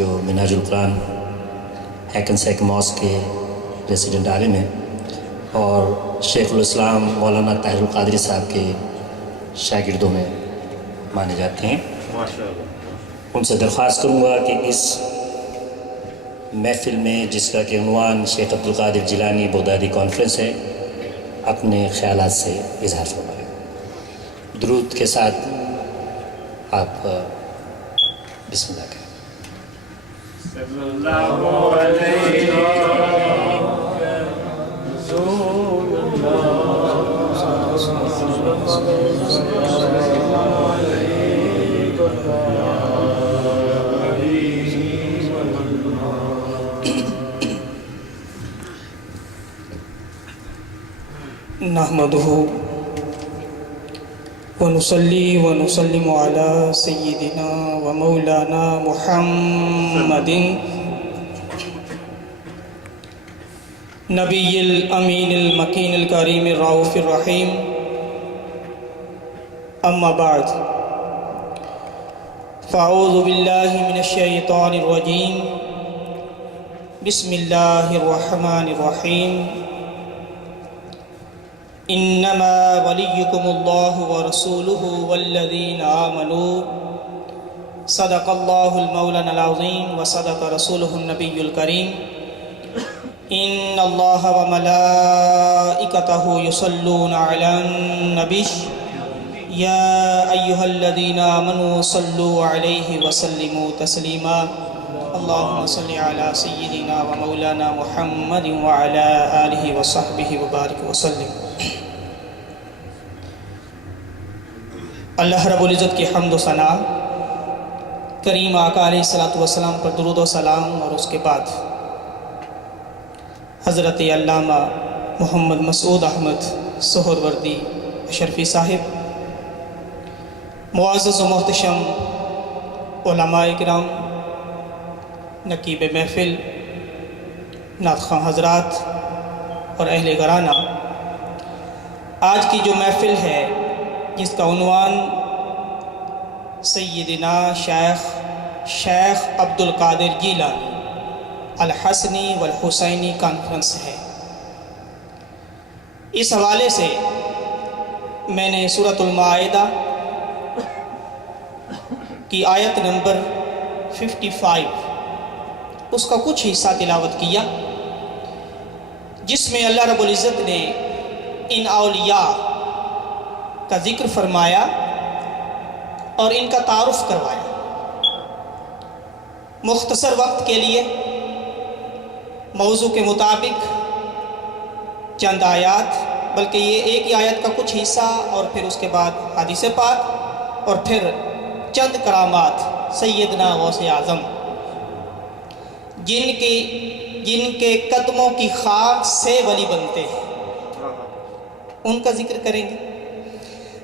جو منہاج القرآن ہیکن سیک ماسک کے ریسیڈنٹ عالم ہیں اور شیخ الاسلام مولانا طاہر القادری صاحب کے شاگردوں میں مانے جاتے ہیں۔ ان سے درخواست کروں گا کہ اس محفل میں جس کا کہ عنوان شیخ عبدالقادر جیلانی بغدادی کانفرنس ہے، اپنے خیالات سے اظہار فرمائیں۔ درود کے ساتھ آپ بسم اللہ کریں۔ صلی اللہ علیہ رسول نحمده ونصلي ونسلم على سيدنا ومولانا محمد نبي الأمين المكين الكريم الرؤوف الرحيم، أما بعد فأعوذ بالله من الشيطان الرجيم، بسم الله الرحمن الرحيم، انما وليكم الله ورسوله والذين آمنوا، صدق الله المولانا العظيم وصدق رسوله النبي الكريم، ان الله وملائكته يصلون على النبي يا ايها الذين آمنوا صلوا عليه وسلموا تسليما، اللهم صل على سيدنا ومولانا محمد وعلى آله وصحبه وبارك وسلم۔ اللہ رب العزت کی حمد و ثنا، کریم آقا علیہ الصلوۃ والسلام پر درود و سلام، اور اس کے بعد حضرت علامہ محمد مسعود احمد سہروردی اشرفی صاحب، معزز و محتشم علماء کرام، نقیب محفل، نعت خواں حضرات اور اہل گرانہ، آج کی جو محفل ہے جس کا عنوان سیدنا شیخ عبدالقادر جیلانی الحسنی والحسینی کانفرنس ہے، اس حوالے سے میں نے سورۃ المائدہ کی آیت نمبر 55 اس کا کچھ حصہ تلاوت کیا، جس میں اللہ رب العزت نے ان اولیاء کا ذکر فرمایا اور ان کا تعارف کروایا۔ مختصر وقت کے لیے موضوع کے مطابق چند آیات، بلکہ یہ ایک ہی آیت کا کچھ حصہ، اور پھر اس کے بعد حدیث پاک، اور پھر چند کرامات سیدنا غوث اعظم جن کے قدموں کی خاک سے ولی بنتے ہیں، ان کا ذکر کریں گے۔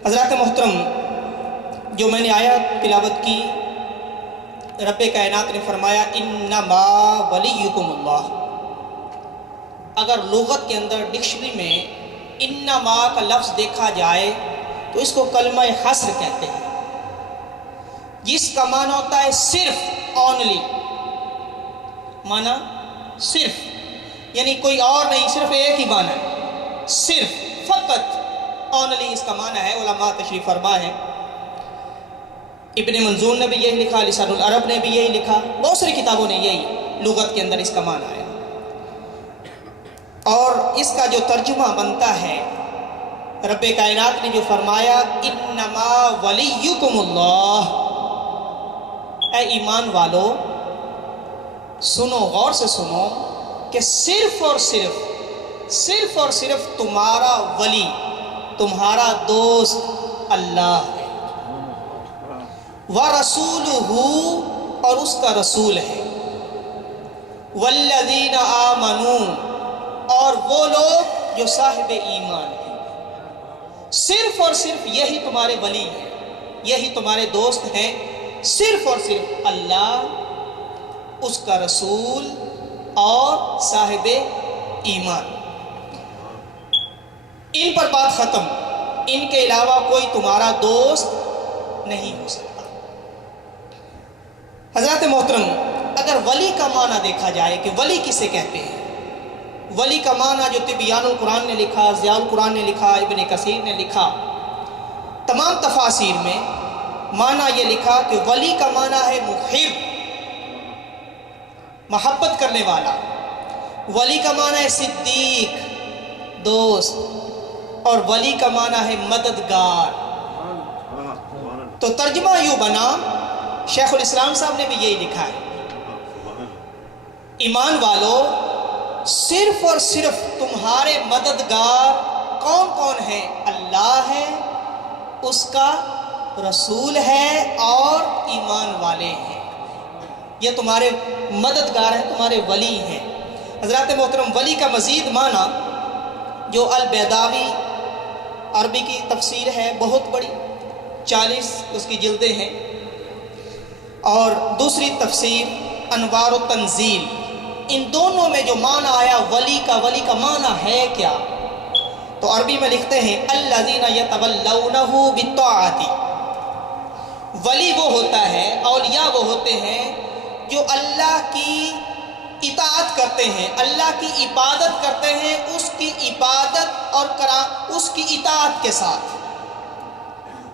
حضرات محترم، جو میں نے آیت تلاوت کی، رب کائنات نے فرمایا انما ولیکم اللہ۔ اگر لغت کے اندر ڈکشنری میں انما کا لفظ دیکھا جائے تو اس کو کلمہ حصر کہتے ہیں، جس کا معنی ہوتا ہے صرف، اونلی، معنی صرف، یعنی کوئی اور نہیں، صرف ایک ہی معنی ہے، صرف، فقط، اونلی اس کا معنی ہے۔ علماء تشریف فرما ہے، ابن منظور نے بھی یہی لکھا، لسان العرب نے بھی یہی لکھا، بہت ساری کتابوں نے یہی لغت کے اندر اس کا معنی ہے۔ اور اس کا جو ترجمہ بنتا ہے، رب کائنات نے جو فرمایا انما ولیکم اللہ، اے ایمان والو سنو، غور سے سنو کہ صرف اور صرف تمہارا ولی، تمہارا دوست اللہ ہے، وَرَسُولُهُ، اور اس کا رسول ہے، وَالَّذِينَ آمَنُوا، اور وہ لوگ جو صاحب ایمان ہیں۔ صرف اور صرف یہی تمہارے ولی ہیں، یہی تمہارے دوست ہیں، صرف اور صرف اللہ، اس کا رسول اور صاحب ایمان۔ ان پر بات ختم، ان کے علاوہ کوئی تمہارا دوست نہیں ہو سکتا۔ حضرات محترم، اگر ولی کا معنی دیکھا جائے کہ ولی کسے کہتے ہیں، ولی کا معنی جو تبیان القرآن نے لکھا، ضیاء القرآن نے لکھا، ابن کثیر نے لکھا، تمام تفاسیر میں معنی یہ لکھا کہ ولی کا معنی ہے محب، محبت کرنے والا۔ ولی کا معنی ہے صدیق، دوست، اور ولی کا معنی ہے مددگار۔ تو ترجمہ یوں بنا، شیخ الاسلام صاحب نے بھی یہی لکھا ہے، ایمان والو صرف اور صرف تمہارے مددگار کون کون ہیں؟ اللہ ہے، اس کا رسول ہے اور ایمان والے ہیں، یہ تمہارے مددگار ہیں، تمہارے ولی ہیں۔ حضرات محترم، ولی کا مزید معنی جو البیداوی عربی کی تفسیر ہے، بہت بڑی، 40 اس کی جلدیں ہیں، اور دوسری تفسیر انوار و تنزیل، ان دونوں میں جو معنی آیا ولی کا معنی ہے کیا؟ تو عربی میں لکھتے ہیں الذین یتولونہ بالطاعۃ، ولی وہ ہوتا ہے، اولیاء وہ ہوتے ہیں جو اللہ کی اطاعت کرتے ہیں، اللہ کی عبادت کرتے ہیں، اس کی عبادت اور اس کی اطاعت کے ساتھ،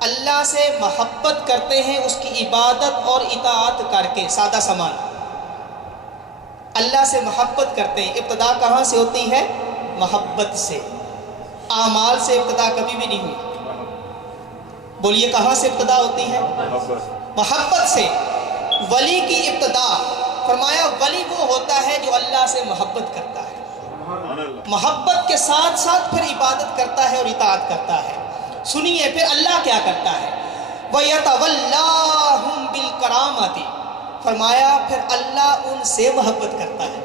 اللہ سے محبت کرتے ہیں اس کی عبادت اور اطاعت کر کے۔ سادہ سامان، اللہ سے محبت کرتے ہیں، ابتدا کہاں سے ہوتی ہے؟ محبت سے۔ اعمال سے ابتدا کبھی بھی نہیں ہوئی، بولیے کہاں سے ابتدا ہوتی ہے؟ محبت سے۔ ولی کی ابتدا، فرمایا ولی وہ ہوتا ہے جو اللہ سے محبت کرتا ہے، محبت کے ساتھ ساتھ پھر عبادت کرتا ہے اور اطاعت کرتا ہے۔ سنیے پھر اللہ کیا کرتا ہے، وَيَتَوَلَّاهُمْ بِالْكَرَامَةِ، فرمایا پھر اللہ ان سے محبت کرتا ہے۔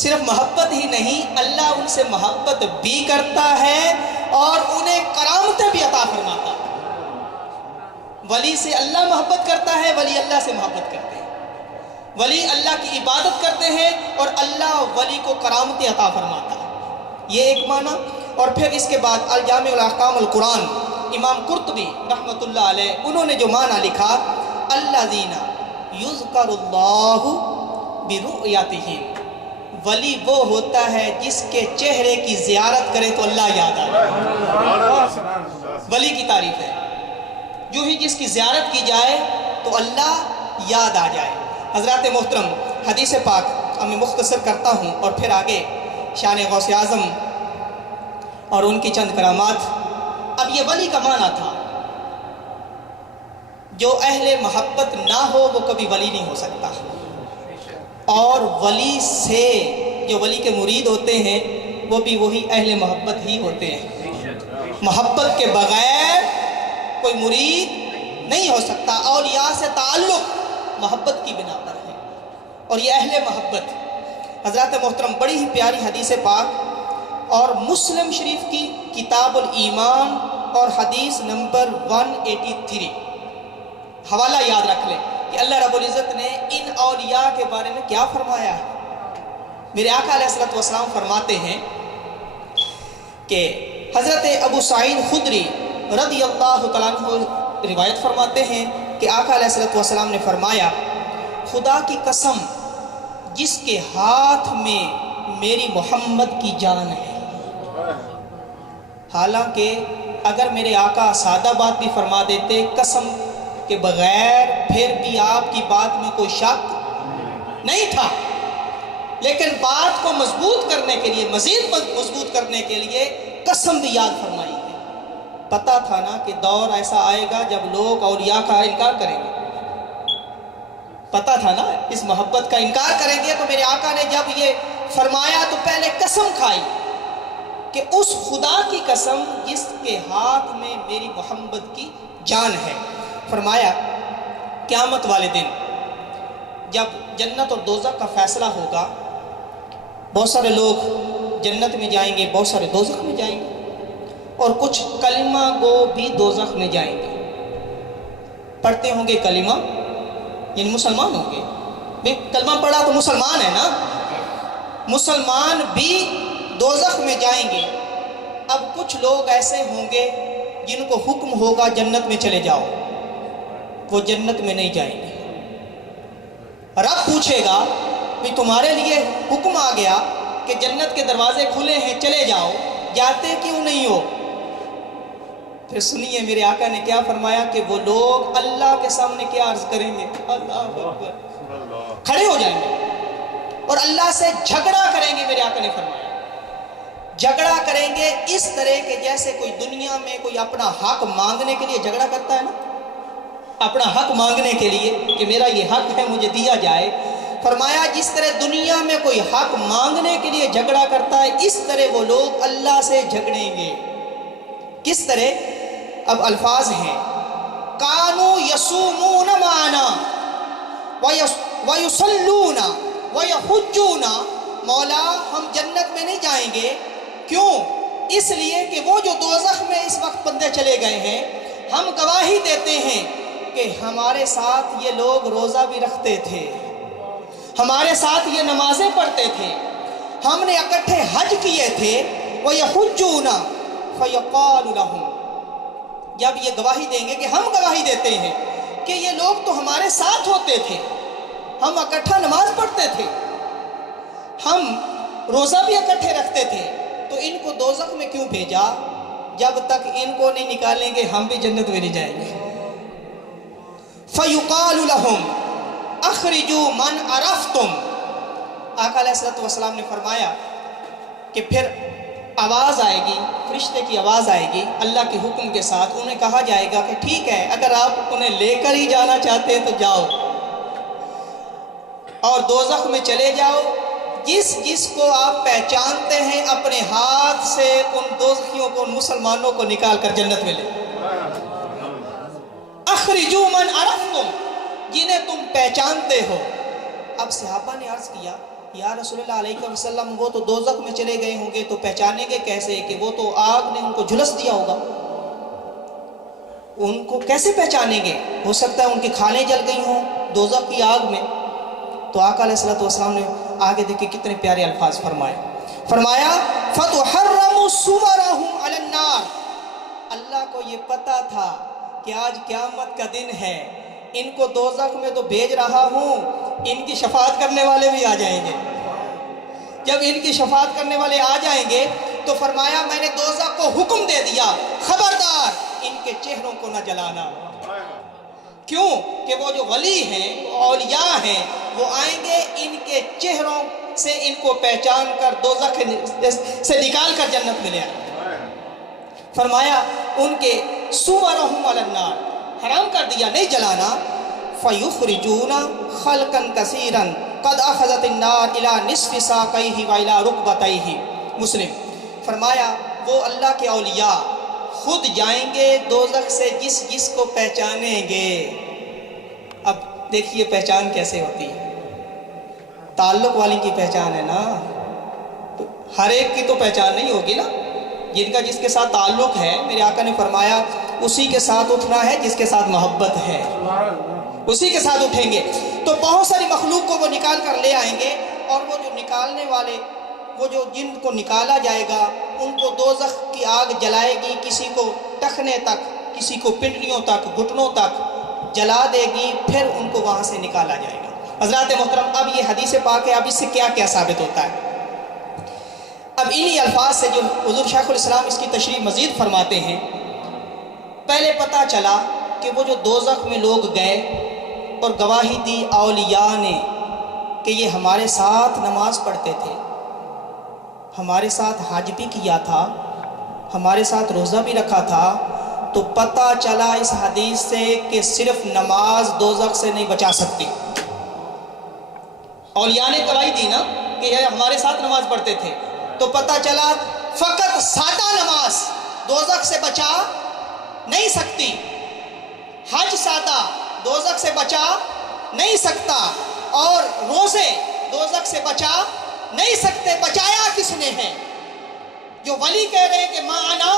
صرف محبت ہی نہیں، اللہ ان سے محبت بھی کرتا ہے اور انہیں کرامتیں بھی عطا فرماتا ہے۔ ولی سے اللہ محبت کرتا ہے، ولی اللہ سے محبت کرتے ہیں، ولی اللہ کی عبادت کرتے ہیں اور اللہ ولی کو کرامتیں عطا فرماتا ہے، یہ ایک معنی۔ اور پھر اس کے بعد الجامع الاحکام القرآن، امام قرطبی رحمۃ اللہ علیہ، انہوں نے جو معنی لکھا، الذین یذکر اللہ برؤیتہم، ولی وہ ہوتا ہے جس کے چہرے کی زیارت کرے تو اللہ یاد آ جائے۔ ولی کی تعریف ہے، جو ہی جس کی زیارت کی جائے تو اللہ یاد آ جائے۔ حضرات محترم، حدیث پاک اب میں مختصر کرتا ہوں اور پھر آگے شان غوث اعظم اور ان کی چند کرامات۔ اب یہ ولی کا معنی تھا، جو اہل محبت نہ ہو وہ کبھی ولی نہیں ہو سکتا، اور ولی سے جو ولی کے مرید ہوتے ہیں وہ بھی وہی اہل محبت ہی ہوتے ہیں۔ محبت کے بغیر کوئی مرید نہیں ہو سکتا، اولیاء سے تعلق محبت کی بنا پر ہے، اور یہ اہل محبت۔ حضرات محترم، بڑی ہی پیاری حدیث پاک اور مسلم شریف کی کتاب الایمان اور حدیث نمبر 183، حوالہ یاد رکھ لیں کہ اللہ رب العزت نے ان اولیاء کے بارے میں کیا فرمایا ہے۔ میرے آقا علیہ الصلوۃ والسلام فرماتے ہیں کہ حضرت ابو سعید خدری رضی اللہ تعالیٰ عنہ روایت فرماتے ہیں کہ آقا علیہ الصلوۃ والسلام نے فرمایا، خدا کی قسم جس کے ہاتھ میں میری محمد کی جان ہے۔ حالانکہ اگر میرے آقا سادہ بات بھی فرما دیتے قسم کے بغیر، پھر بھی آپ کی بات میں کوئی شک نہیں تھا، لیکن بات کو مضبوط کرنے کے لیے، مزید مضبوط کرنے کے لیے قسم بھی یاد فرمائی ہے۔ پتہ تھا نا کہ دور ایسا آئے گا جب لوگ اولیاء کا انکار کریں گے، پتہ تھا نا اس محبت کا انکار کریں گے، تو میرے آقا نے جب یہ فرمایا تو پہلے قسم کھائی کہ اس خدا کی قسم جس کے ہاتھ میں میری محمد کی جان ہے۔ فرمایا قیامت والے دن جب جنت اور دوزخ کا فیصلہ ہوگا، بہت سارے لوگ جنت میں جائیں گے، بہت سارے دوزخ میں جائیں گے، اور کچھ کلمہ گو بھی دوزخ میں جائیں گے۔ پڑھتے ہوں گے کلمہ، یعنی مسلمان ہوں گے، بھئی کلمہ پڑھا تو مسلمان ہے نا، مسلمان بھی دوزخ میں جائیں گے۔ اب کچھ لوگ ایسے ہوں گے جن کو حکم ہوگا جنت میں چلے جاؤ، وہ جنت میں نہیں جائیں گے۔ رب پوچھے گا کہ تمہارے لیے حکم آ گیا کہ جنت کے دروازے کھلے ہیں چلے جاؤ، جاتے کیوں نہیں ہو؟ پھر سنیے میرے آقا نے کیا فرمایا کہ وہ لوگ اللہ کے سامنے کیا عرض کریں گے، اللہ اکبر، کھڑے ہو جائیں گے اور اللہ سے جھگڑا کریں گے۔ میرے آقا نے فرمایا جھگڑا کریں گے اس طرح کہ جیسے کوئی دنیا میں کوئی اپنا حق مانگنے کے لیے جھگڑا کرتا ہے نا، اپنا حق مانگنے کے لیے کہ میرا یہ حق ہے مجھے دیا جائے، فرمایا جس طرح دنیا میں کوئی حق مانگنے کے لیے جھگڑا کرتا ہے اس طرح وہ لوگ اللہ سے جھگڑیں گے۔ کس طرح؟ اب الفاظ ہیں، کانو یصومون معنا ویصلون ویحجون، مولا ہم جنت میں نہیں جائیں گے، کیوں؟ اس لیے کہ وہ جو دوزخ میں اس وقت بندے چلے گئے ہیں، ہم گواہی دیتے ہیں کہ ہمارے ساتھ یہ لوگ روزہ بھی رکھتے تھے، ہمارے ساتھ یہ نمازیں پڑھتے تھے، ہم نے اکٹھے حج کیے تھے، وَيَحُجُّونَ فَيُقَالُ لَهُمْ، جب یہ گواہی دیں گے کہ ہم گواہی دیتے ہیں کہ یہ لوگ تو ہمارے ساتھ ہوتے تھے، ہم اکٹھا نماز پڑھتے تھے، ہم روزہ بھی اکٹھے رکھتے تھے، تو ان کو دوزخ میں کیوں بھیجا؟ جب تک ان کو نہیں نکالیں گے ہم بھی جنت میں نہیں جائیں گے۔ فَيُقَالُ لَهُمْ اخرجوا من عرفتم، آقا علیہ الصلوۃ والسلام نے فرمایا کہ پھر آواز آئے گی، فرشتے کی آواز آئے گی اللہ کے حکم کے ساتھ، انہیں کہا جائے گا کہ ٹھیک ہے اگر آپ انہیں لے کر ہی جانا چاہتے ہیں تو جاؤ اور دوزخ میں چلے جاؤ، جس کو آپ پہچانتے ہیں اپنے ہاتھ سے ان دوزخیوں کو، ان مسلمانوں کو نکال کر جنت میں لے۔ اخرجوا من عرفتم، جنہیں تم پہچانتے ہو۔ اب صحابہ نے عرض کیا یا رسول اللہ علیہ وسلم وہ تو دوزخ میں چلے گئے ہوں گے تو پہچانیں گے کیسے کہ وہ تو آگ نے ان کو جھلس دیا ہوگا، ان کو کیسے پہچانیں گے؟ ہو سکتا ہے ان کی کھالیں جل گئی ہوں دوزخ کی آگ میں۔ تو آقا علیہ الصلوۃ والسلام نے آگے دیکھیں کتنے پیارے الفاظ فرمایا فَتُحَرَّمُ صُوَرَهُمْ عَلَى النَّارِ، اللہ کو یہ پتا تھا کہ آج قیامت کا دن ہے، ان کو دوزخ میں تو بھیج رہا ہوں، ان کی شفاعت کرنے والے بھی آ جائیں گے۔ جب ان کی شفاعت کرنے والے آ جائیں گے تو فرمایا میں نے دوزخ کو حکم دے دیا خبردار ان کے چہروں کو نہ جلانا، کیوں کہ وہ جو ولی ہیں، اولیاء ہیں، وہ آئیں گے ان کے چہروں سے ان کو پہچان کر دوزخ سے نکال کر جنت میں لے آئیں۔ فرمایا ان کے صورہم علی النار، حرام کر دیا نہیں جلانا۔ فَيُخْرِجُونَ خَلْقًا كَثِيرًا قَدْ أَخَذَتِ النَّارِ إِلَى نِصْفِ سَاقَيْهِ وَإِلَى رُكْبَتَيْهِ، مسلم۔ فرمایا وہ اللہ کے اولیاء خود جائیں گے دوزخ سے جس کو پہچانیں گے۔ اب دیکھیے پہچان کیسے ہوتی ہے، تعلق والی کی پہچان ہے نا، تو ہر ایک کی تو پہچان نہیں ہوگی نا، جن کا جس کے ساتھ تعلق ہے، میرے آقا نے فرمایا اسی کے ساتھ اٹھنا ہے جس کے ساتھ محبت ہے، اسی کے ساتھ اٹھیں گے۔ تو بہت ساری مخلوق کو وہ نکال کر لے آئیں گے، اور وہ جو نکالنے والے، وہ جو جن کو نکالا جائے گا ان کو دوزخ کی آگ جلائے گی، کسی کو ٹخنے تک، کسی کو پنڈلیوں تک، گھٹنوں تک جلا دے گی، پھر ان کو وہاں سے نکالا جائے گا۔ حضرات محترم، اب یہ حدیث پاک ہے، اب اس سے کیا کیا ثابت ہوتا ہے؟ اب انہی الفاظ سے جو حضور شیخ الاسلام اس کی تشریح مزید فرماتے ہیں، پہلے پتہ چلا کہ وہ جو دوزخ میں لوگ گئے اور گواہی دی اولیاء نے کہ یہ ہمارے ساتھ نماز پڑھتے تھے، ہمارے ساتھ حج بھی کیا تھا، ہمارے ساتھ روزہ بھی رکھا تھا، تو پتہ چلا اس حدیث سے کہ صرف نماز دوزخ سے نہیں بچا سکتی۔ اولیاء نے گواہی دی نا کہ یہ ہمارے ساتھ نماز پڑھتے تھے، تو پتہ چلا فقط سادہ نماز دوزخ سے بچا نہیں سکتی، حج سادہ دوزخ سے بچا نہیں سکتا، اور روزے دوزخ سے بچا نہیں سکتے۔ بچایا کس نے ہے؟ جو ولی کہہ رہے ہیں کہ معنا،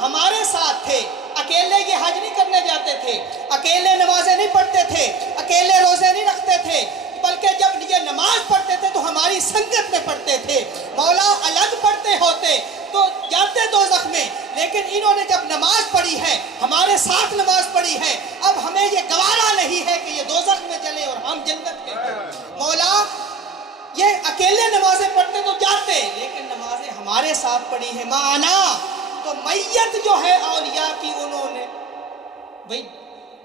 ہمارے ساتھ تھے، اکیلے یہ حج نہیں کرنے جاتے تھے، اکیلے نمازیں نہیں پڑھتے تھے، اکیلے روزے نہیں رکھتے تھے، بلکہ جب یہ نماز پڑھتے تھے تو ہماری سنگت میں پڑھتے تھے، مولا الگ پڑھتے ہوتے تو جاتے دوزخ میں، لیکن انہوں نے جب نماز پڑھی ہے، ہمارے ساتھ نماز پڑھی ہے، اب ہمیں یہ گوارا نہیں ہے کہ یہ دوزخ میں چلے اور ہم ہم جنت میں مولا یہ اکیلے نمازیں پڑھتے تو جاتے، لیکن نمازیں ہمارے ساتھ پڑھی ہیں معنا، تو میت جو ہے اولیاء کی انہوں نے بھئی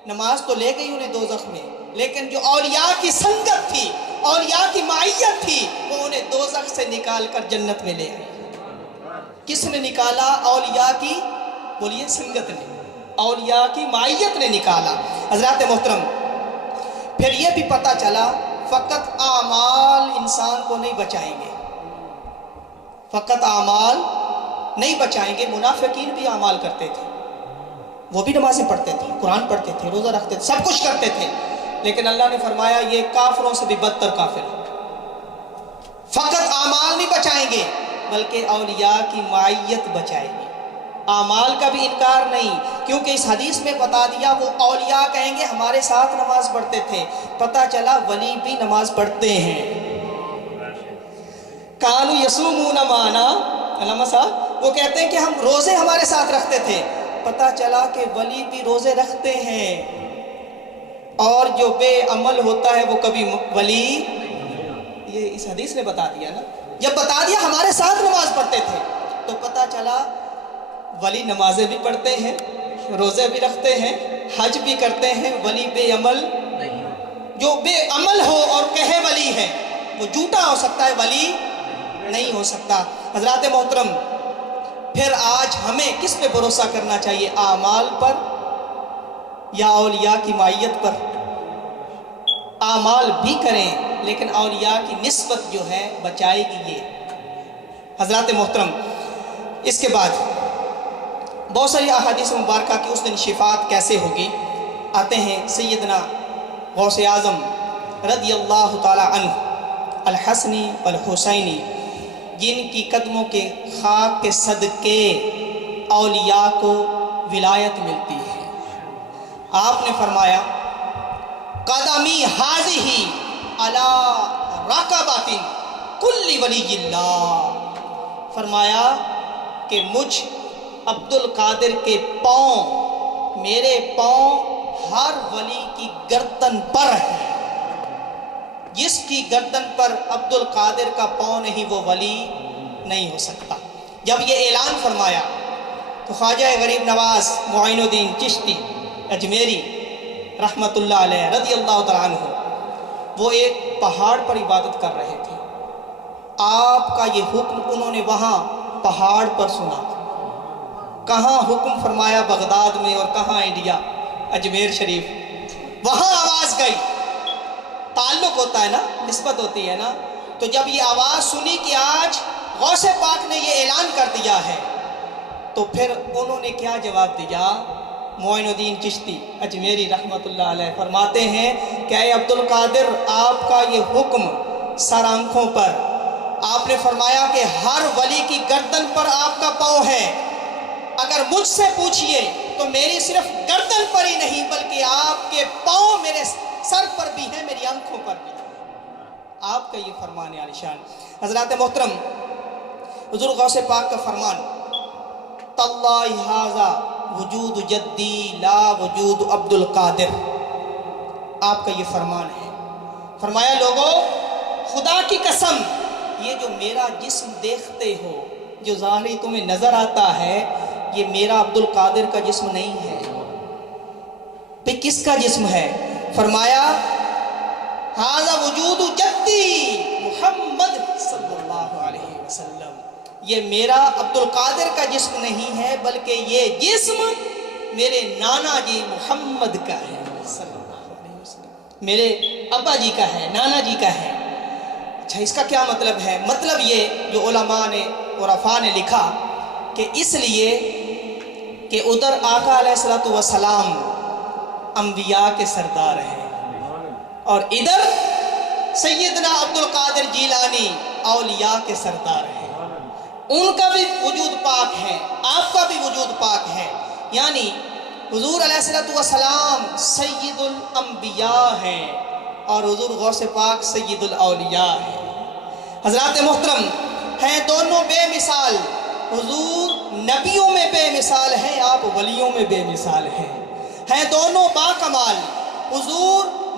نماز تو لے گئی انہیں دوزخ میں، لیکن جو اولیاء کی سنگت تھی، اولیاء کی معیت تھی، وہ انہیں دوزخ سے نکال کر جنت میں لے آئی۔ کس نے نکالا؟ اولیاء کی بولیے سنگت نے، اولیاء کی معیت نے نکالا۔ حضرات محترم، پھر یہ بھی پتہ چلا فقط اعمال انسان کو نہیں بچائیں گے، فقط اعمال نہیں بچائیں گے۔ منافقین بھی اعمال کرتے تھے، وہ بھی نمازیں پڑھتے تھے، قرآن پڑھتے تھے، روزہ رکھتے تھے، سب کچھ کرتے تھے، لیکن اللہ نے فرمایا یہ کافروں سے بھی بدتر کافر ہیں۔ فقط اعمال نہیں بچائیں گے بلکہ اولیاء کی معیت بچائے گی۔ اعمال کا بھی انکار نہیں، کیونکہ اس حدیث میں بتا دیا وہ اولیاء کہیں گے ہمارے ساتھ نماز پڑھتے تھے، پتہ چلا ولی بھی نماز پڑھتے ہیں۔ کانو یصومون معنا، علامہ صاحب وہ کہتے ہیں کہ ہم روزے ہمارے ساتھ رکھتے تھے، پتہ چلا کہ ولی بھی روزے رکھتے ہیں، اور جو بے عمل ہوتا ہے وہ کبھی ولی، یہ اس حدیث نے بتا دیا نا، جب بتا دیا ہمارے ساتھ نماز پڑھتے تھے تو پتہ چلا ولی نمازیں بھی پڑھتے ہیں، روزے بھی رکھتے ہیں، حج بھی کرتے ہیں، ولی بے عمل نہیں۔ جو بے عمل ہو اور کہے ولی ہے وہ جھوٹا ہو سکتا ہے، ولی نہیں ہو سکتا۔ حضرات محترم، پھر آج ہمیں کس پہ بھروسہ کرنا چاہیے؟ اعمال پر یا اولیاء کی معیت پر؟ اعمال بھی کریں لیکن اولیاء کی نسبت جو ہے بچائے گی یہ۔ حضرات محترم، اس کے بعد بہت ساری احادیث مبارکہ کی اس دن شفاعت کیسے ہوگی آتے ہیں۔ سیدنا غوث اعظم رضی اللہ تعالی عنہ الحسنی والحسینی، جن کی قدموں کے خاک کے صدقے اولیاء کو ولایت ملتی ہے، آپ نے فرمایا قدمی حاذی علی رکبۃ کل ولی اللہ، فرمایا کہ مجھ عبد القادر کے پاؤں، میرے پاؤں ہر ولی کی گردن پر ہے، جس کی گردن پر عبد القادر کا پاؤں نہیں وہ ولی نہیں ہو سکتا۔ جب یہ اعلان فرمایا تو خواجہ غریب نواز معین الدین چشتی اجمیری رحمۃ اللہ علیہ رضی اللہ تعالیٰ عنہ، وہ ایک پہاڑ پر عبادت کر رہے تھے، آپ کا یہ حکم انہوں نے وہاں پہاڑ پر سنا۔ کہاں حکم فرمایا؟ بغداد میں، اور کہاں؟ انڈیا، اجمیر شریف، وہاں آواز گئی۔ تعلق ہوتا ہے نا، نسبت ہوتی ہے نا، تو جب یہ آواز سنی کہ آج غوث پاک نے یہ اعلان کر دیا ہے تو پھر انہوں نے کیا جواب دیا؟ معین الدین چشتی اجمیری رحمۃ اللہ علیہ فرماتے ہیں کہ اے عبد القادر، آپ کا یہ حکم سر آنکھوں پر، آپ نے فرمایا کہ ہر ولی کی گردن پر آپ کا پاؤں ہے، اگر مجھ سے پوچھئے تو میری صرف گردن پر ہی نہیں بلکہ آپ کے پاؤں میرے سر پر بھی ہیں، میری آنکھوں پر بھی ہیں۔ آپ کا یہ فرمان ہے عالی شان۔ حضرات محترم، حضور غوث پاک کا فرمان تاللہ ھذا وجود جدی لا وجود عبد القادر، آپ کا یہ فرمان ہے۔ فرمایا لوگو، خدا کی قسم، یہ جو میرا جسم دیکھتے ہو، جو ظاہری تمہیں نظر آتا ہے، یہ میرا عبد القادر کا جسم نہیں ہے۔ پھر کس کا جسم ہے؟ فرمایا ھذا وجود جدی محمد صلی اللہ علیہ وسلم، یہ میرا عبد القادر کا جسم نہیں ہے بلکہ یہ جسم میرے نانا جی محمد کا ہے صلی اللہ علیہ وسلم، میرے ابا جی کا ہے، نانا جی کا ہے۔ اچھا، اس کا کیا مطلب ہے؟ مطلب یہ جو علماء نے عرفاء نے لکھا کہ اس لیے کہ ادھر آقا علیہ الصلوۃ والسلام انبیاء کے سردار ہیں اور ادھر سیدنا عبد القادر جیلانی اولیاء کے سردار ہیں، ان کا بھی وجود پاک ہے، آپ کا بھی وجود پاک ہے، یعنی حضور علیہ الصلوۃ والسلام سید الانبیاء ہیں اور حضور غوث پاک سید الاولیاء ہیں۔ حضرات محترم، ہیں دونوں بے مثال، حضور نبیوں میں بے مثال ہیں، آپ ولیوں میں بے مثال ہیں دونوں با کمال، حضور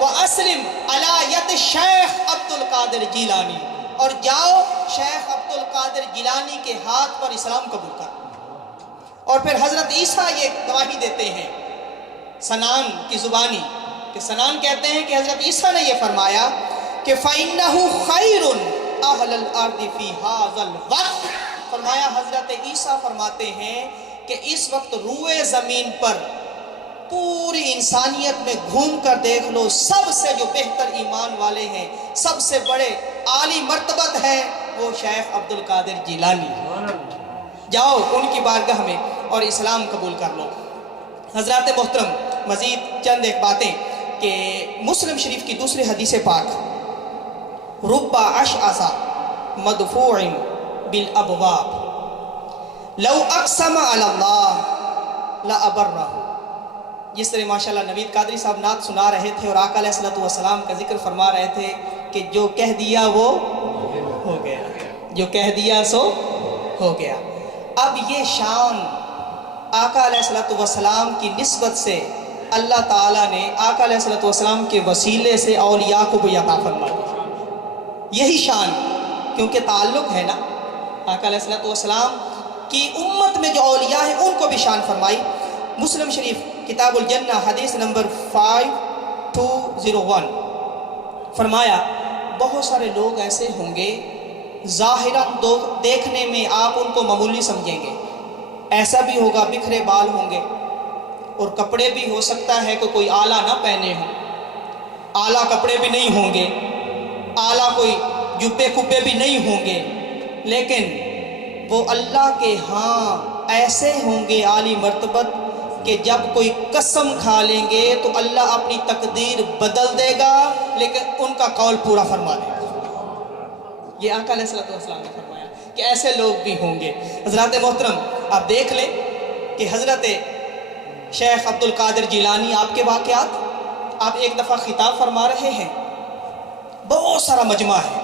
وَأَسْلِمْ عَلَى يَدِ شیخ عبد القادر جیلانی، اور جاؤ شیخ عبد القادر جیلانی کے ہاتھ پر اسلام قبول کر۔ اور پھر حضرت عیسیٰ یہ گواہی دیتے ہیں سنان کی زبانی، کہ سنان کہتے ہیں کہ حضرت عیسیٰ نے یہ فرمایا کہ فَإِنَّهُ خَيْرٌ أَهْلَ الْأَرْضِ فِي هَذَا الْوَقْتِ، فرمایا حضرت عیسیٰ فرماتے ہیں کہ اس وقت روئے زمین پر پوری انسانیت میں گھوم کر دیکھ لو، سب سے جو بہتر ایمان والے ہیں، سب سے بڑے عالی مرتبت ہے، وہ شیخ عبد القادر جیلانی۔ جاؤ ان کی بارگاہ میں اور اسلام قبول کر لو۔ حضرات محترم، مزید چند ایک باتیں کہ مسلم شریف کی دوسری حدیث پاک، رب اشعث مدفوع بالابواب لو اقسم علی اللہ لابرہ، جس طرح ماشاءاللہ نوید قادری صاحب نعت سنا رہے تھے اور آقا علیہ السلام کا ذکر فرما رہے تھے کہ جو کہہ دیا وہ ہو گیا، جو کہہ دیا سو ہو گیا۔ اب یہ شان آقا علیہ السلام کی نسبت سے اللہ تعالیٰ نے آقا علیہ السلام کے وسیلے سے اولیاء کو بھی عطا فرما دی، یہی شان، کیونکہ تعلق ہے نا آقا علیہ السلام کی امت میں جو اولیاء ہیں ان کو بھی شان فرمائی۔ مسلم شریف کتاب الجنہ حدیث نمبر 5201 فرمایا بہت سارے لوگ ایسے ہوں گے ظاہراً دیکھنے میں آپ ان کو معمولی سمجھیں گے، ایسا بھی ہوگا بکھرے بال ہوں گے اور کپڑے بھی ہو سکتا ہے کہ کوئی اعلیٰ نہ پہنے ہوں، اعلیٰ کپڑے بھی نہیں ہوں گے، اعلیٰ کوئی جبے کبے بھی نہیں ہوں گے، لیکن وہ اللہ کے ہاں ایسے ہوں گے عالی مرتبت کہ جب کوئی قسم کھا لیں گے تو اللہ اپنی تقدیر بدل دے گا لیکن ان کا قول پورا فرما دے گا۔ یہ آقا علیہ السلام نے فرمایا کہ ایسے لوگ بھی ہوں گے۔ حضرات محترم، آپ دیکھ لیں کہ حضرت شیخ عبد القادر جیلانی آپ کے واقعات، آپ ایک دفعہ خطاب فرما رہے ہیں، بہت سارا مجمع ہے،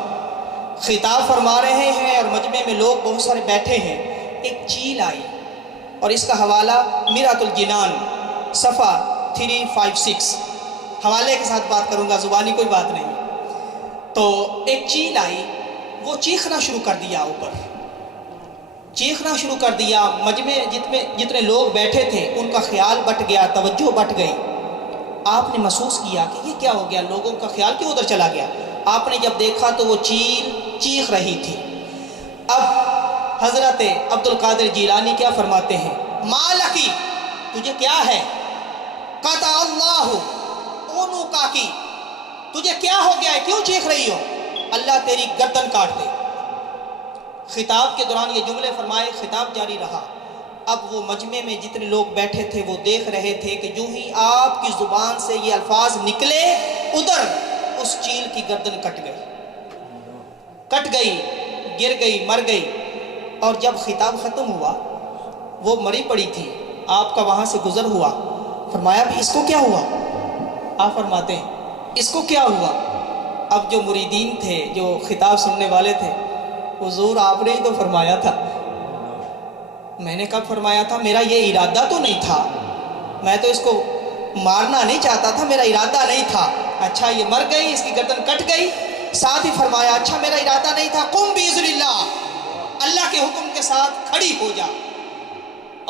خطاب فرما رہے ہیں اور مجمع میں لوگ بہت سارے بیٹھے ہیں، ایک چیل آئی اور اس کا حوالہ میرات الجنان صفحہ 356، حوالے کے ساتھ بات کروں گا، زبانی کوئی بات نہیں۔ تو ایک چیل آئی، وہ چیخنا شروع کر دیا، اوپر چیخنا شروع کر دیا، مجمع جتنے لوگ بیٹھے تھے ان کا خیال بٹ گیا، توجہ بٹ گئی۔ آپ نے محسوس کیا کہ یہ کیا ہو گیا، لوگوں کا خیال کیوں ادھر چلا گیا؟ آپ نے جب دیکھا تو وہ چیل چیخ رہی تھی۔ اب حضرت عبد القادر جیلانی کیا فرماتے ہیں، مالکی، تجھے کیا ہے؟ قطع اللہ عنقک کی، تجھے کیا ہو گیا ہے، کیوں چیخ رہی ہو؟ اللہ تیری گردن کاٹ دے۔ خطاب کے دوران یہ جملے فرمائے، خطاب جاری رہا۔ اب وہ مجمع میں جتنے لوگ بیٹھے تھے وہ دیکھ رہے تھے کہ جو ہی آپ کی زبان سے یہ الفاظ نکلے ادھر اس چیل کی گردن کٹ گئی، گر گئی، مر گئی۔ اور جب خطاب ختم ہوا، وہ مری پڑی تھی، آپ کا وہاں سے گزر ہوا، فرمایا بھی اس کو کیا ہوا؟ آپ فرماتے ہیں اس کو کیا ہوا؟ اب جو مریدین تھے، جو خطاب سننے والے تھے، حضور آپ نے ہی تو فرمایا تھا۔ میں نے کب فرمایا تھا؟ میرا یہ ارادہ تو نہیں تھا، میں تو اس کو مارنا نہیں چاہتا تھا، میرا ارادہ نہیں تھا۔ اچھا یہ مر گئی، اس کی گردن کٹ گئی، ساتھ ہی فرمایا اچھا میرا ارادہ نہیں تھا، قم باذن اللہ، اللہ کے حکم کے ساتھ کھڑی ہو جا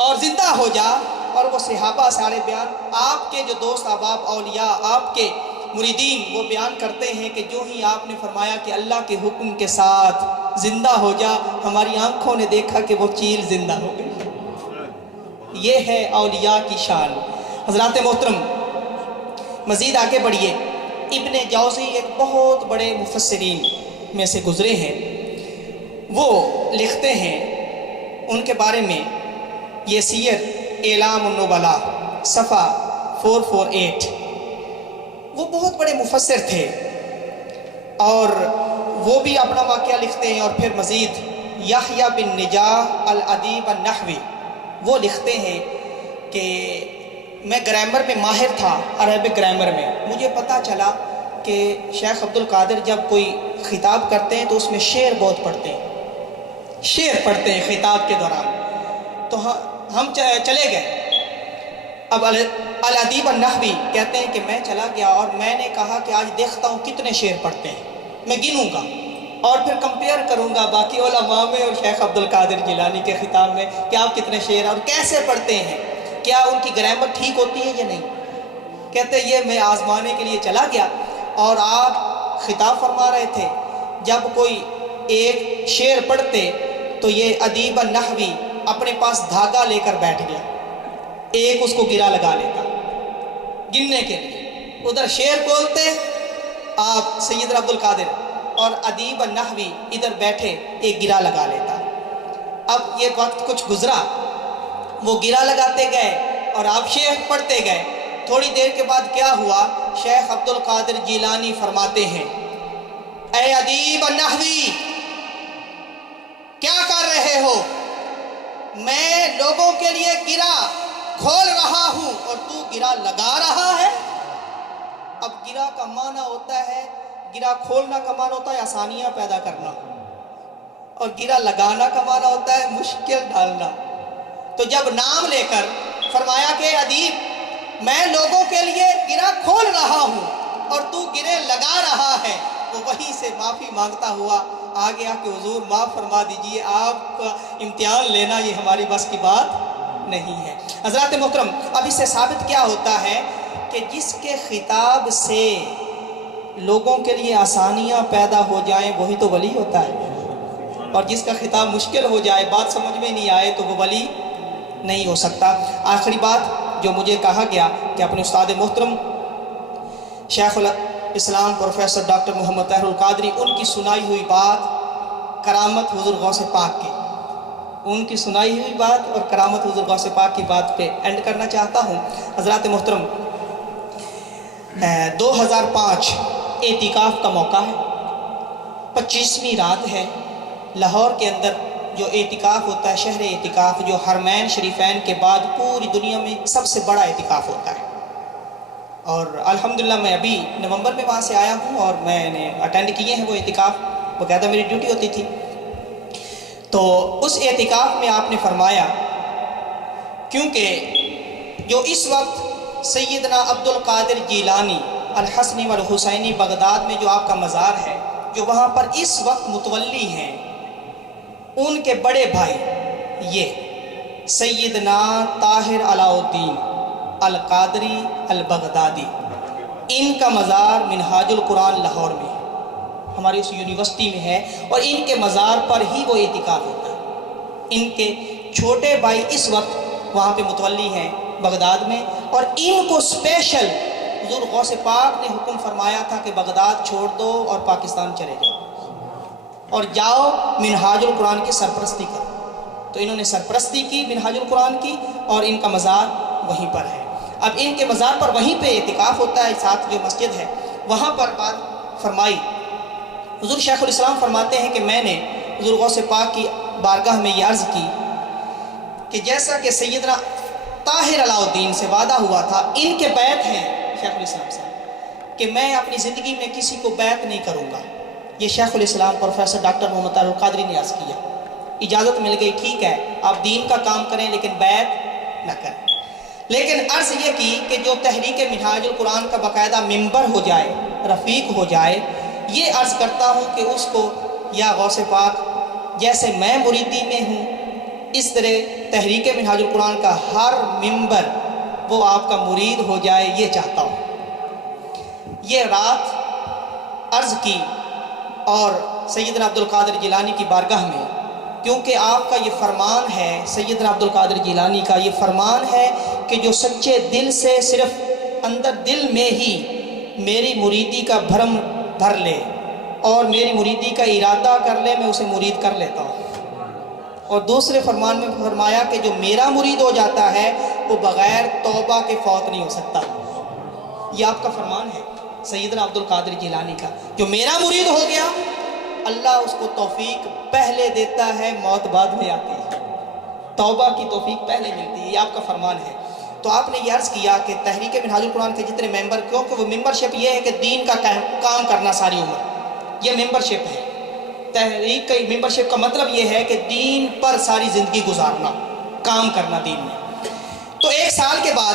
اور زندہ ہو جا۔ اور وہ صحابہ سارے بیان، آپ کے جو دوست احباب اولیاء، آپ کے مریدین، وہ بیان کرتے ہیں کہ جو ہی آپ نے فرمایا کہ اللہ کے حکم کے ساتھ زندہ ہو جا، ہماری آنکھوں نے دیکھا کہ وہ چیل زندہ ہو گئی۔ یہ ہے اولیاء کی شان۔ حضرات محترم، مزید آگے بڑھیے، ابن جوزی ایک بہت بڑے مفسرین میں سے گزرے ہیں، وہ لکھتے ہیں ان کے بارے میں، یہ سیر اعلام النبلاء صفحہ 448، وہ بہت بڑے مفسر تھے اور وہ بھی اپنا واقعہ لکھتے ہیں۔ اور پھر مزید یحییٰ بن نجاح الادیب النحوی، وہ لکھتے ہیں کہ میں گرامر میں ماہر تھا، عربک گرامر میں، مجھے پتہ چلا کہ شیخ عبد القادر جب کوئی خطاب کرتے ہیں تو اس میں شعر بہت پڑھتے ہیں، شعر پڑھتے ہیں خطاب کے دوران۔ تو ہم چلے گئے اب الادیب النحوی کہتے ہیں کہ میں چلا گیا اور میں نے کہا کہ آج دیکھتا ہوں کتنے شعر پڑھتے ہیں، میں گنوں گا اور پھر کمپیئر کروں گا باقی علماء میں اور شیخ عبد القادر جیلانی کے خطاب میں کہ آپ کتنے شعر اور کیسے پڑھتے ہیں، کیا ان کی گرامر ٹھیک ہوتی ہے یا نہیں۔ کہتے ہیں یہ میں آزمانے کے لیے چلا گیا اور آپ خطاب فرما رہے تھے، جب کوئی ایک شعر پڑھتے تو یہ ادیب النحوی اپنے پاس دھاگا لے کر بیٹھ گیا، ایک اس کو گرا لگا لیتا گننے کے لیے، ادھر شعر بولتے آپ سید عبد القادر اور ادیب النحوی ادھر بیٹھے ایک گرا لگا لیتا۔ اب یہ وقت کچھ گزرا، وہ گرا لگاتے گئے اور آپ شعر پڑھتے گئے، تھوڑی دیر کے بعد کیا ہوا، شیخ عبد القادر جیلانی فرماتے ہیں اے ادیب النحوی کیا کر رہے ہو، میں لوگوں کے لیے گرا کھول رہا ہوں اور تو گرا لگا رہا ہے۔ اب گرا کا معنی ہوتا ہے، گرا کھولنا کا معنی ہوتا ہے آسانیاں پیدا کرنا، اور گرا لگانا کا معنی ہوتا ہے مشکل ڈالنا۔ تو جب نام لے کر فرمایا کہ ادیب میں لوگوں کے لیے گرا کھول رہا ہوں اور تو گرے لگا رہا ہے، وہ وہیں سے معافی مانگتا ہوا آگے آ کے حضور معاف فرما دیجئے، آپ کا امتحان لینا یہ ہماری بس کی بات نہیں ہے۔ حضرات محترم، اب اس سے ثابت کیا ہوتا ہے کہ جس کے خطاب سے لوگوں کے لیے آسانیاں پیدا ہو جائیں وہی تو ولی ہوتا ہے، اور جس کا خطاب مشکل ہو جائے، بات سمجھ میں نہیں آئے تو وہ ولی نہیں ہو سکتا۔ آخری بات جو مجھے کہا گیا کہ اپنے استاد محترم شیخ الاسلام پروفیسر ڈاکٹر محمد طاہر القادری ان کی سنائی ہوئی بات کرامت حضور غوث پاک کی، ان کی سنائی ہوئی بات اور کرامت حضور غوث پاک کی بات پہ اینڈ کرنا چاہتا ہوں۔ حضرات محترم، 2005 اعتکاف کا موقع ہے، 25ویں رات ہے۔ لاہور کے اندر جو اعتکاف ہوتا ہے، شہر اعتکاف جو حرمین شریفین کے بعد پوری دنیا میں سب سے بڑا اعتکاف ہوتا ہے، اور الحمدللہ میں ابھی نومبر میں وہاں سے آیا ہوں اور میں نے اٹینڈ کیے ہیں وہ اعتکاف، باقاعدہ میری ڈیوٹی ہوتی تھی۔ تو اس اعتکاف میں آپ نے فرمایا، کیونکہ جو اس وقت سیدنا عبد القادر جیلانی الحسنی والحسینی بغداد میں جو آپ کا مزار ہے، جو وہاں پر اس وقت متولی ہیں، ان کے بڑے بھائی یہ سیدنا طاہر علاء الدین القادری البغدادی، ان کا مزار منہاج القرآن لاہور میں ہے، ہماری اس یونیورسٹی میں ہے، اور ان کے مزار پر ہی وہ اعتکاف ہوتا ہے۔ ان کے چھوٹے بھائی اس وقت وہاں پہ متولی ہیں بغداد میں، اور ان کو اسپیشل حضور غوث پاک نے حکم فرمایا تھا کہ بغداد چھوڑ دو اور پاکستان چلے جاؤ اور جاؤ منہاج القرآن کی سرپرستی کرو۔ تو انہوں نے سرپرستی کی منہاج القرآن کی، اور ان کا مزار وہیں پر ہے۔ اب ان کے مزار پر وہیں پہ اعتکاف ہوتا ہے، ساتھ جو مسجد ہے وہاں پر بات فرمائی۔ حضور شیخ الاسلام فرماتے ہیں کہ میں نے حضور غوث پاک کی بارگاہ میں یہ عرض کی کہ جیسا کہ سیدنا طاہر علاء الدین سے وعدہ ہوا تھا، ان کے بیعت ہیں شیخ الاسلام صاحب کہ میں اپنی زندگی میں کسی کو بیعت نہیں کروں گا۔ یہ شیخ الاسلام پروفیسر ڈاکٹر محمد طاہر القادری نے عرض کیا، اجازت مل گئی، ٹھیک ہے آپ دین کا کام کریں لیکن بیعت نہ کریں۔ لیکن عرض یہ کی کہ جو تحریک منہاج القرآن کا باقاعدہ ممبر ہو جائے، رفیق ہو جائے، یہ عرض کرتا ہوں کہ اس کو یا غوث پاک جیسے میں مریدی میں ہوں، اس طرح تحریک منہاج القرآن کا ہر ممبر وہ آپ کا مرید ہو جائے، یہ چاہتا ہوں۔ یہ رات عرض کی، اور سیدنا عبد القادر جیلانی کی بارگاہ میں، کیونکہ آپ کا یہ فرمان ہے، سیدنا عبد القادر جیلانی کا یہ فرمان ہے کہ جو سچے دل سے صرف اندر دل میں ہی میری مریدی کا بھرم بھر لے اور میری مریدی کا ارادہ کر لے، میں اسے مرید کر لیتا ہوں۔ اور دوسرے فرمان میں فرمایا کہ جو میرا مرید ہو جاتا ہے وہ بغیر توبہ کے فوت نہیں ہو سکتا۔ یہ آپ کا فرمان ہے سیدنا عبد القادر جیلانی کا، جو میرا مرید ہو گیا اللہ اس کو توفیق پہلے دیتا ہے، موت بعد میں آتی ہے، توبہ کی توفیق پہلے ملتی ہے، یہ آپ کا فرمان ہے۔ تو آپ نے یہ عرض کیا کہ تحریک منہاج القرآن کے جتنے ممبر، کیونکہ وہ ممبرشپ یہ ہے کہ دین کا کام کرنا ساری عمر، یہ ممبرشپ ہے۔ تحریک کی ممبرشپ کا مطلب یہ ہے کہ دین پر ساری زندگی گزارنا، کام کرنا دین میں۔ تو ایک سال کے بعد